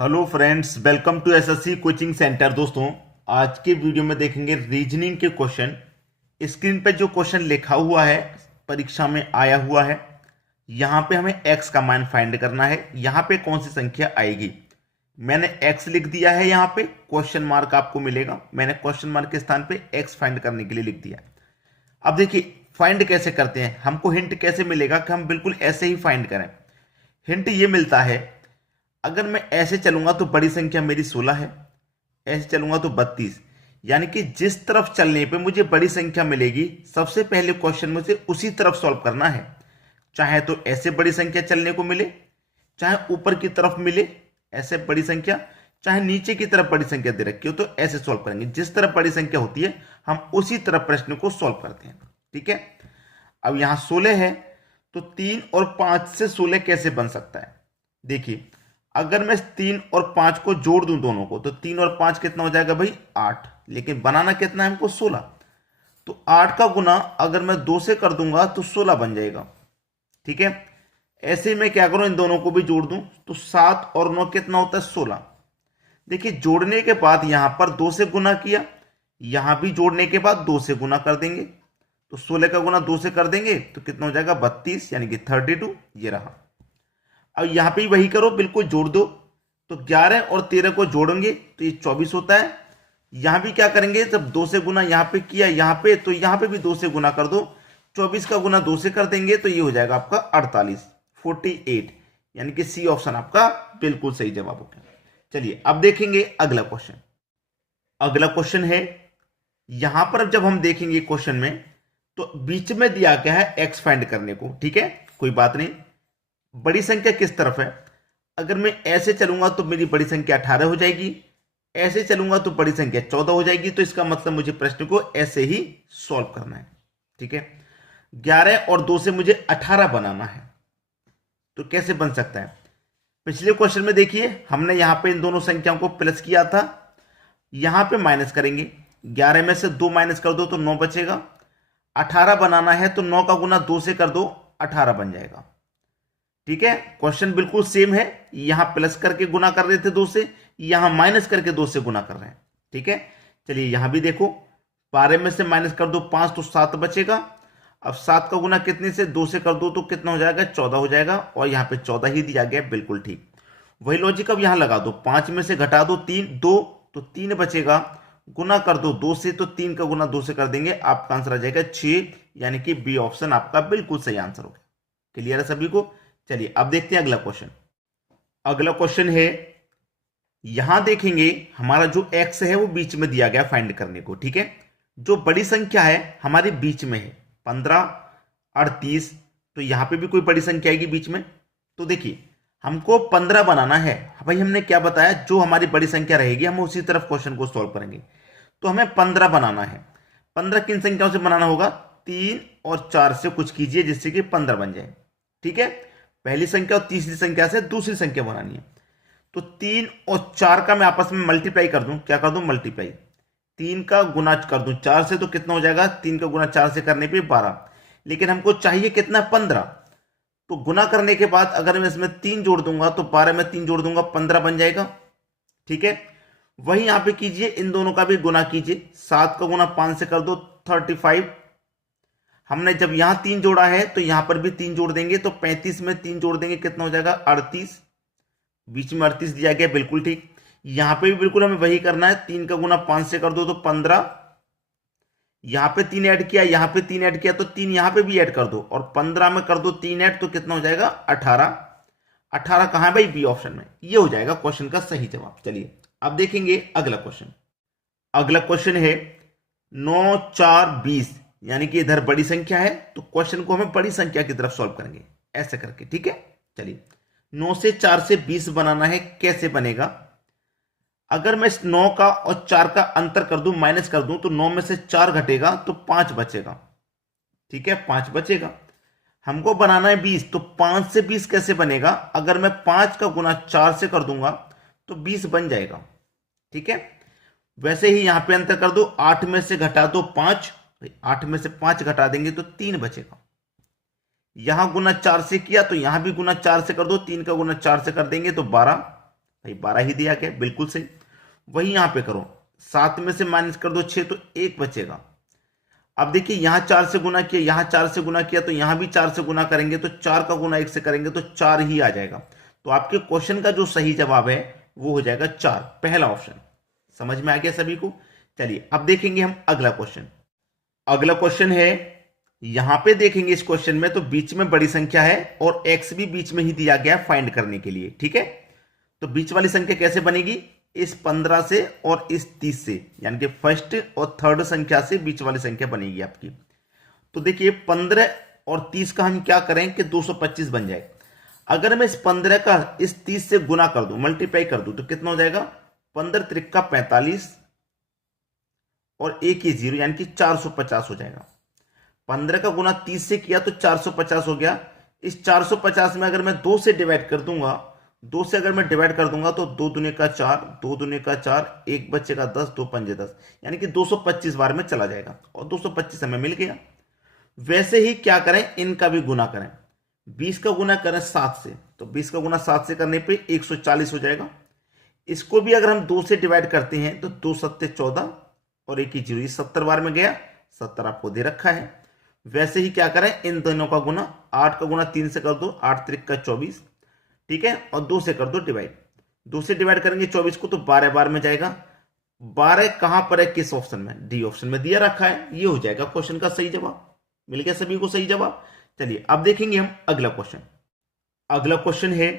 Hello friends, welcome to SSC coaching centre. दोस्तों, आज के वीडियो में देखेंगे रीजनिंग के क्वेश्चन। स्क्रीन पे जो क्वेश्चन लिखा हुआ है, परीक्षा में आया हुआ है, यहाँ पे हमें x का मान फाइंड करना है। यहाँ पे कौन सी संख्या आएगी? मैंने x लिख दिया है, यहाँ पे क्वेश्चन मार्क आपको मिलेगा। मैंने क्वेश्चन मार्क के स्थान पे x फाइंड करने के लिए लिख दिया। अब देखिए फाइंड कैसे करते हैं, हमको हिंट कैसे मिलेगा कि हम बिल्कुल ऐसे ही फाइंड करें। हिंट ये मिलता है, अगर मैं ऐसे चलूंगा तो बड़ी संख्या मेरी 16 है, ऐसे चलूंगा तो 32। यानी कि जिस तरफ चलने पे मुझे बड़ी संख्या मिलेगी, सबसे पहले क्वेश्चन मुझे उसी तरफ सॉल्व करना है। चाहे तो ऐसे बड़ी संख्या चलने को मिले, चाहे ऊपर की तरफ मिले ऐसे बड़ी संख्या, चाहे नीचे की तरफ बड़ी संख्या दे रखी हो तो ऐसे सॉल्व करेंगे। जिस तरफ बड़ी संख्या होती है हम उसी तरफ प्रश्न को सॉल्व करते हैं। ठीक है, अब यहां 16 है तो 3 और 5 से 16 कैसे बन सकता है? देखिए, अगर मैं 3 और 5 को जोड़ दूं दोनों को, तो 3 और 5 कितना हो जाएगा भाई? 8। लेकिन बनाना कितना है हमको? 16। तो 8 का गुना अगर मैं 2 से कर दूंगा तो 16 बन जाएगा। ठीक है, ऐसे में क्या करूं, इन दोनों को भी जोड़ दूं तो 7 और 9 कितना होता है? 16। देखिए, जोड़ने के बाद यहां पर 2 से गुना किया, यहां भी जोड़ने के बाद 2 से गुना कर देंगे, तो 16 का गुना 2 से कर देंगे तो कितना हो जाएगा? 32, यानी कि 32। ये रहा। अब यहां पे वही करो, बिल्कुल जोड़ दो, तो 11 और 13 को जोड़ेंगे तो ये 24 होता है। यहां भी क्या करेंगे, जब 2 से गुना यहां पे किया यहां पे, तो यहां पे भी 2 से गुना कर दो, 24 का गुना 2 से कर देंगे तो ये हो जाएगा आपका 48, 48। यानी कि सी ऑप्शन आपका बिल्कुल सही जवाब हो गया। चलिए अब देखेंगे अगला क्वेश्चन। अगला क्वेश्चन है, यहां पर जब हम देखेंगे क्वेश्चन में, तो बीच में दिया गया है एक्स फाइंड करने को। ठीक है, कोई बात नहीं। बड़ी संख्या किस तरफ है? अगर मैं ऐसे चलूंगा तो मेरी बड़ी संख्या 18 हो जाएगी, ऐसे चलूंगा तो बड़ी संख्या 14 हो जाएगी। तो इसका मतलब मुझे प्रश्न को ऐसे ही सॉल्व करना है। ठीक है, 11 और 2 से मुझे 18 बनाना है, तो कैसे बन सकता है? पिछले क्वेश्चन में देखिए, हमने यहां पे इन दोनों संख्याओं को प्लस किया था, यहां पे माइनस करेंगे। 11 में से 2 माइनस कर दो तो 9 बचेगा। 18 बनाना है तो 9 का गुना 2 से कर दो, 18 बन जाएगा। ठीक है, क्वेश्चन बिल्कुल सेम है। यहां प्लस करके गुना कर रहे थे 2 से, यहां माइनस करके 2 से गुना कर रहे हैं। ठीक है, चलिए यहां भी देखो, 12 में से माइनस कर दो 5 तो 7 बचेगा। अब 7 का गुना कितने से? 2 से कर दो तो कितना हो जाएगा? 14 हो जाएगा, और यहां पे 14 ही दिया गया, बिल्कुल ठीक। वही लॉजिक अब यहां लगा दो, 5 में से घटा दो 3, 2 तो 3 बचेगा, गुना कर दो 2 से, तो 3 का गुना 2 से कर देंगे, आपका आंसर आ जाएगा 6। यानी कि बी ऑप्शन आपका बिल्कुल सही आंसर हो गया। क्लियर है सभी को? चलिए अब देखते हैं अगला क्वेश्चन। अगला क्वेश्चन है, यहां देखेंगे हमारा जो x है वो बीच में दिया गया फाइंड करने को। ठीक है, जो बड़ी संख्या है हमारे बीच में है, 15, 38। तो यहां पे भी कोई बड़ी संख्या आएगी बीच में। तो देखिए, हमको 15 बनाना है भाई। हमने क्या बताया, जो हमारी बड़ी संख्या रहेगी हम उसी तरफ क्वेश्चन को सॉल्व करेंगे। तो हमें 15 बनाना है। 15 किन संख्याओं से बनाना होगा? 3 और 4 से कुछ कीजिए जिससे कि 15 बन जाए। ठीक है, पहली संख्या और तीसरी संख्या से दूसरी संख्या बनानी है। तो 3 और 4 का मैं आपस में मल्टीप्लाई कर दूं। क्या कर दूं? मल्टीप्लाई। 3 का गुना कर दूं 4 से तो कितना हो जाएगा? 3 का गुना 4 से करने पे 12। लेकिन हमको चाहिए कितना? 15। तो गुना करने के बाद अगर मैं इसमें 3 जोड़ दूंगा तो 12 में 3 जोड़ दूंगा, 15 बन जाएगा। ठीक है, वही यहां पे कीजिए, इन दोनों का भी गुना कीजिए। 7 का गुना 5 से कर दो, 35। हमने जब यहां 3 जोड़ा है तो यहां पर भी 3 जोड़ देंगे, तो 35 में 3 जोड़ देंगे, कितना हो जाएगा? 38। बीच में 38 दिया गया, बिल्कुल ठीक। यहां पे भी बिल्कुल हमें वही करना है। 3 का गुना 5 से कर दो तो 15। यहां पे 3 ऐड किया, यहां पे 3 ऐड किया, तो 3 यहां पे भी ऐड कर दो, और 15 में कर दो 3 ऐड, तो कितना हो जाएगा? 18। 18 कहां है भाई? बी ऑप्शन में। ये हो जाएगा क्वेश्चन का सही जवाब। चलिए अब देखेंगे अगला क्वेश्चन। अगला क्वेश्चन है 9, 4, 20। यानी कि इधर बड़ी संख्या है, तो क्वेश्चन को हमें बड़ी संख्या की तरफ सॉल्व करेंगे ऐसे करके। ठीक है, चलिए 9 से 4 से 20 बनाना है। कैसे बनेगा? अगर मैं इस 9 का और 4 का अंतर कर दूं, माइनस कर दूं, तो 9 में से 4 घटेगा तो 5 बचेगा। ठीक है, 5 बचेगा। हमको बनाना है 20, तो 5 से 20 कैसे बनेगा? अगर मैं 5 का गुना 4 से कर दूंगा तो 20 बन जाएगा। ठीक है, वैसे ही यहां पे अंतर कर दो, 8 में से घटा दो 5, 8 में से 5 घटा देंगे तो 3 बचेगा। यहां गुना 4 से किया तो यहां भी गुना 4 से कर दो, 3 का गुना 4 से कर देंगे तो 12। भाई 12 ही दिया गया, बिल्कुल सही। वही यहां पे करो, 7 में से माइनस कर दो 6 तो 1 बचेगा। अब देखिए यहां 4 से गुना किया, यहां 4 से गुना किया, तो यहां भी 4 से गुना करेंगे तो 4 का गुना 1 से करेंगे तो 4 ही आ जाएगा। तो आपके क्वेश्चन का जो सही जवाब है वो हो जाएगा 4, पहला ऑप्शन। समझ में आ गया सभी को? चलिए अब देखेंगे हम अगला क्वेश्चन। अगला क्वेश्चन है, यहां पे देखेंगे इस क्वेश्चन में तो बीच में बड़ी संख्या है और एक्स भी बीच में ही दिया गया फाइंड करने के लिए, ठीक है। तो बीच वाली संख्या कैसे बनेगी? इस 15 से और इस 30 से, यानी कि फर्स्ट और थर्ड संख्या से बीच वाली संख्या बनेगी आपकी। तो देखिए 15 और 30 का हम क्या करें कि 225 बन जाए। अगर मैं इस 15 का इस 30 से गुना कर दूं, मल्टीप्लाई कर दूं, तो कितना हो जाएगा? 15 त्रिका 45 और एक ही जीरो, यानी कि 450 हो जाएगा। 15 का गुना 30 से किया तो 450 हो गया। इस 450 में अगर मैं 2 से डिवाइड कर दूंगा, 2 से अगर मैं डिवाइड कर दूंगा तो 2 दूने का 4, 2 दूने का 4, एक बचेगा 10, 2 पंजे 10, यानी कि 225 बार में चला जाएगा और 225 हमें मिल गया। वैसे ही क्या करें, इनका भी गुना करें। 20 का गुना करें 7 से, तो 20 का गुना 7 से करने पे 140 हो जाएगा। इसको भी अगर हम 2 से डिवाइड करते हैं तो 2 सत्ते 14 और एक ही जीरो, 70 बार में गया, 70 आपको दे रखा है। वैसे ही क्या करें, इन दोनों का गुना, 8 का गुना 3 से कर दो, 8 त्रिक का 24, ठीक है, और 2 से कर दो डिवाइड। 2 से डिवाइड करेंगे 24 को तो 12 बार में जाएगा। 12 कहां पर है, किस ऑप्शन में? डी ऑप्शन में दिया रखा है। ये हो जाएगा क्वेश्चन का सही जवाब। मिल गया सभी को सही जवाब। चलिए अब देखेंगे हम अगला क्वेश्चन। अगला क्वेश्चन है,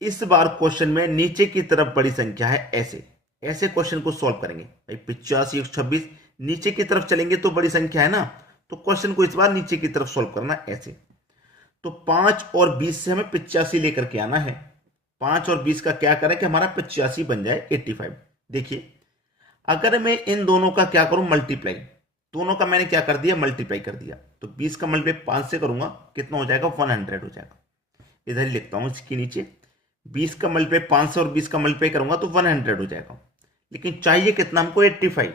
इस बार क्वेश्चन में नीचे की तरफ बड़ी संख्या है, ऐसे ऐसे क्वेश्चन को सॉल्व करेंगे। भाई 85 126 नीचे की तरफ चलेंगे तो बड़ी संख्या है ना, तो क्वेश्चन को इस बार नीचे की तरफ सॉल्व करना ऐसे। तो 5 और 20 से हमें 85 लेकर के आना है। 5 और 20 का क्या करें कि हमारा 85 बन जाए 85। देखिए अगर मैं इन दोनों का क्या करूं, मल्टीप्लाई, दोनों का मैंने क्या कर दिया, मल्टीप्लाई कर दिया, तो 20 का मल्टीप्लाई 5 से करूंगा, कितना हो जाएगा, 100 हो जाएगा। इधर ही लिखता हूं इसके नीचे, 20 का मल्टीप्लाई 5 से और 20 का मल्टीप्लाई करूंगा तो 100 हो जाएगा। लेकिन चाहिए कितना हमको, 85।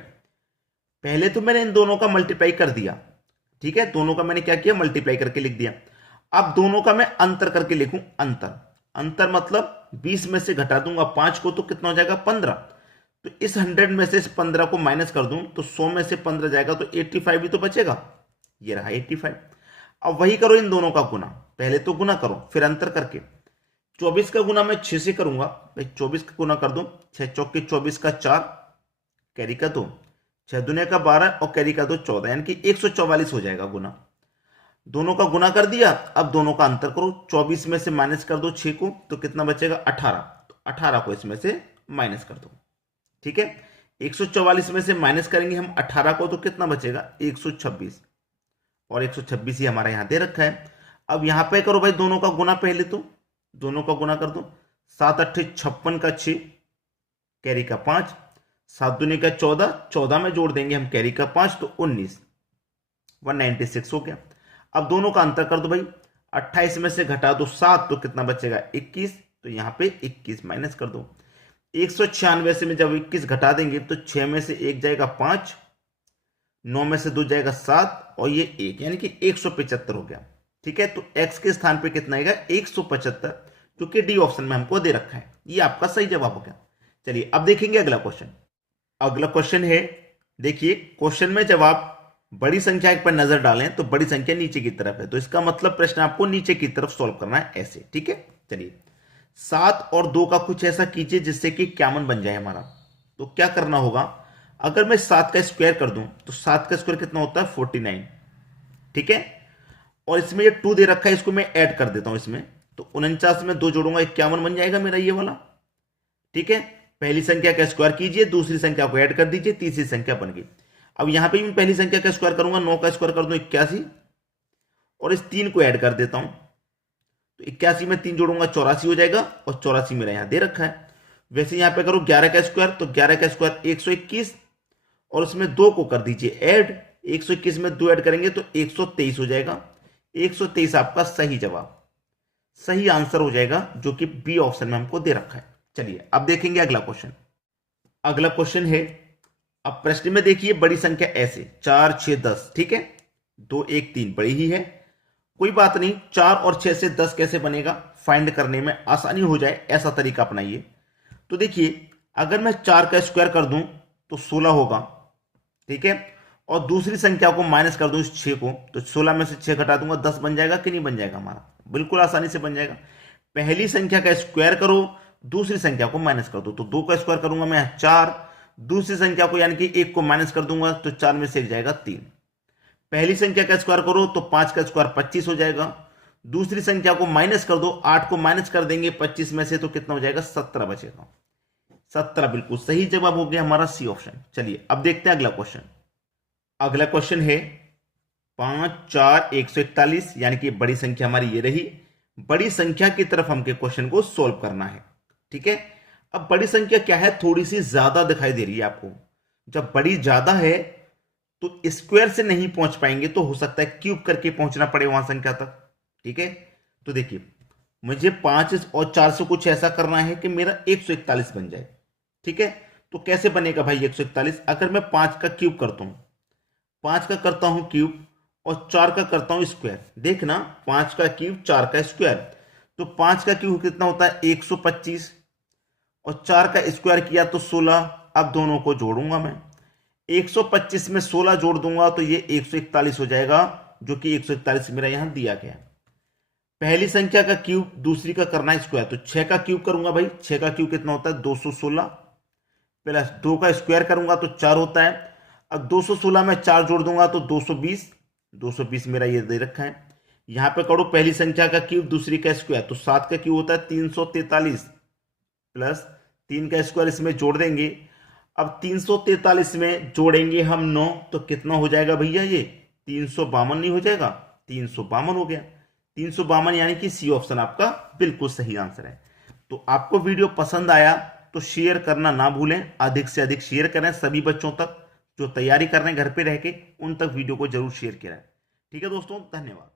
पहले तो मैंने इन दोनों का मल्टीप्लाई कर दिया, ठीक है, दोनों का मैंने क्या किया, मल्टीप्लाई करके लिख दिया। अब दोनों का मैं अंतर करके लिखूं, अंतर, अंतर मतलब 20 में से घटा दूंगा 5 को तो कितना हो जाएगा, 15। तो इस 100 में से इस 15 को माइनस कर दूं तो 100 में से 15 जाएगा तो 85 भी तो बचेगा। ये रहा 85। अब वही करो इन दोनों का गुना, पहले तो गुना करो फिर अंतर करके। 24 का गुना मैं 6 से करूंगा, भाई 24 का गुना कर दो, 6 चौके 24 का 4, कैरी का 2, 6 दुनिया का 12 और कैरी का 2 14, यानी कि 144 हो जाएगा गुना। दोनों का गुना कर दिया, अब दोनों का अंतर करो, 24 में से माइनस कर दो 6 को तो कितना बचेगा, 18। तो 18 को इसमें से माइनस कर दो, ठीक है। 144 में से माइनस करेंगे हम 18 को तो कितना बचेगा, 126, और 126 ही हमारा यहां दे रखा है। अब यहां पे करो भाई दोनों का गुना, पहले तो दोनों का गुना कर दो, 7 अट्ठे 56 का 6, कैरी का 5, 7 दूनी का 14, 14 में जोड़ देंगे हम कैरी का 5 तो 19, 196 हो गया। अब दोनों का अंतर कर दो भाई, 28 में से घटा दो 7 तो कितना बचेगा, 21, तो यहां पे 21 माइनस कर दो। 196 से में जब 21 घटा देंगे तो 6 में से 1 जाएगा 5, 9 में से 2 जाएगा 7 और ये 1, यानी कि 175 हो गया, ठीक है। तो x के स्थान पे कितना आएगा, 175, जो कि डी ऑप्शन में हमको दे रखा है। ये आपका सही जवाब हो गया। चलिए अब देखेंगे अगला क्वेश्चन। अगला क्वेश्चन है, देखिए क्वेश्चन में जब आप बड़ी संख्या पर नजर डालें तो बड़ी संख्या नीचे की तरफ है, तो इसका मतलब प्रश्न आपको नीचे की तरफ सॉल्व करना है ऐसे, ठीक है। चलिए 7 और 2 का कुछ ऐसा कीजिए जिससे कि 51 बन जाए हमारा। तो क्या करना होगा, अगर मैं 7 का स्क्वायर कर दूं तो 7 का स्क्वायर कितना होता है, 49, ठीक है। और इसमें ये 2 दे रखा है, इसको मैं ऐड कर देता हूं इसमें, तो 49 में 2 जोड़ूंगा 51 बन जाएगा मेरा ये वाला, ठीक है। पहली संख्या का स्क्वायर कीजिए, दूसरी संख्या को ऐड कर दीजिए, तीसरी संख्या बन गई। अब यहां पे मैं पहली संख्या का स्क्वायर करूंगा, 9 का स्क्वायर कर दूं 81, और इस 3 को ऐड कर देता हूं, तो 81 में 3 जोड़ूंगा 84 हो जाएगा, और 84 मेरा यहां दे रखा है। वैसे यहां पे करो 11 का स्क्वायर, तो 11 का स्क्वायर 121, और उसमें 2 को कर दीजिए ऐड, 121 में 2 ऐड करेंगे तो 123 हो जाएगा। 123 आपका सही जवाब, सही आंसर हो जाएगा, जो कि बी ऑप्शन में हमको दे रखा है। चलिए अब देखेंगे अगला क्वेश्चन। अगला क्वेश्चन है, अब प्रश्न में देखिए बड़ी संख्या ऐसे 4 6 10, ठीक है, 2 1 3 बड़ी ही है, कोई बात नहीं। 4 और 6 से 10 कैसे बनेगा, फाइंड करने में आसानी हो जाए ऐसा तरीका अपनाइए। तो देखिए अगर मैं 4 का स्क्वायर कर दूं तो 16 होगा, ठीक है, और दूसरी संख्या को माइनस कर दूं इस 6 को, तो 16 में से 6 घटा दूंगा 10 बन जाएगा कि नहीं बन जाएगा हमारा, बिल्कुल आसानी से बन जाएगा। पहली संख्या का स्क्वायर करो, दूसरी संख्या को माइनस कर दो, तो 2 का स्क्वायर करूंगा मैं 4, दूसरी संख्या को यानी कि 1 को माइनस कर दूंगा तो 4 में से 1 जाएगा 3। पहली संख्या का स्क्वायर करो तो 5 का स्क्वायर 25 हो जाएगा, दूसरी संख्या को माइनस कर दो, 8 को माइनस कर देंगे 25 में से तो कितना हो जाएगा 17 बचेगा। 17 बिल्कुल सही जवाब हो गया हमारा सी ऑप्शन। चलिए अब देखते हैं अगला क्वेश्चन। अगला क्वेश्चन है 5 4 141, यानी कि बड़ी संख्या हमारी ये रही। बड़ी संख्या की तरफ हमके क्वेश्चन को सोल्व करना है, ठीक है। अब बड़ी संख्या क्या है, थोड़ी सी ज्यादा दिखाई दे रही है आपको। जब बड़ी ज्यादा है तो स्क्वायर से नहीं पहुंच पाएंगे, तो हो सकता है क्यूब करके पहुंचना पड़े वहां संख्या तक, ठीक है। तो देखिए मुझे 5 और 4 से कुछ ऐसा करना है कि मेरा 141 बन जाए, ठीक है। तो कैसे बनेगा भाई 141, अगर मैं 5 का क्यूब करता हूं, 5 का करता हूं क्यूब और 4 का करता हूं स्क्वायर, देखना 5 का क्यूब 4 का स्क्वायर, तो 5 का क्यूब कितना होता है 125 और 4 का स्क्वायर किया तो 16। अब दोनों को जोड़ूंगा मैं, 125 में 16 जोड़ दूंगा तो ये 141 हो जाएगा, जो कि 141 मेरा यहां दिया गया। पहली संख्या का क्यूब दूसरी का करना है स्क्वायर, तो 6 का क्यूब करूंगा भाई, 6 का क्यूब कितना होता है 216, प्लस 2 का स्क्वायर करूंगा तो 4 होता है। अब 216 में 4 जोड़ दूंगा तो 220, 220 मेरा ये दे रखा है। यहां पे करो पहली संख्या का क्यूब दूसरी का स्क्वायर, तो 7 का क्यूब होता है 343, प्लस 3 का स्क्वायर इसमें जोड़ देंगे। अब 343 में जोड़ेंगे हम 9, तो कितना हो जाएगा भैया ये 352 नहीं हो जाएगा, 352 हो गया। 352 यानी कि सी ऑप्शन आपका बिल्कुल सही आंसर है। तो आपको वीडियो पसंद आया तो शेयर करना ना भूलें, अधिक से अधिक शेयर करें सभी बच्चों तक जो तैयारी कर रहे हैं घर पे रह के, उन तक वीडियो को जरूर शेयर करें। ठीक है दोस्तों, धन्यवाद।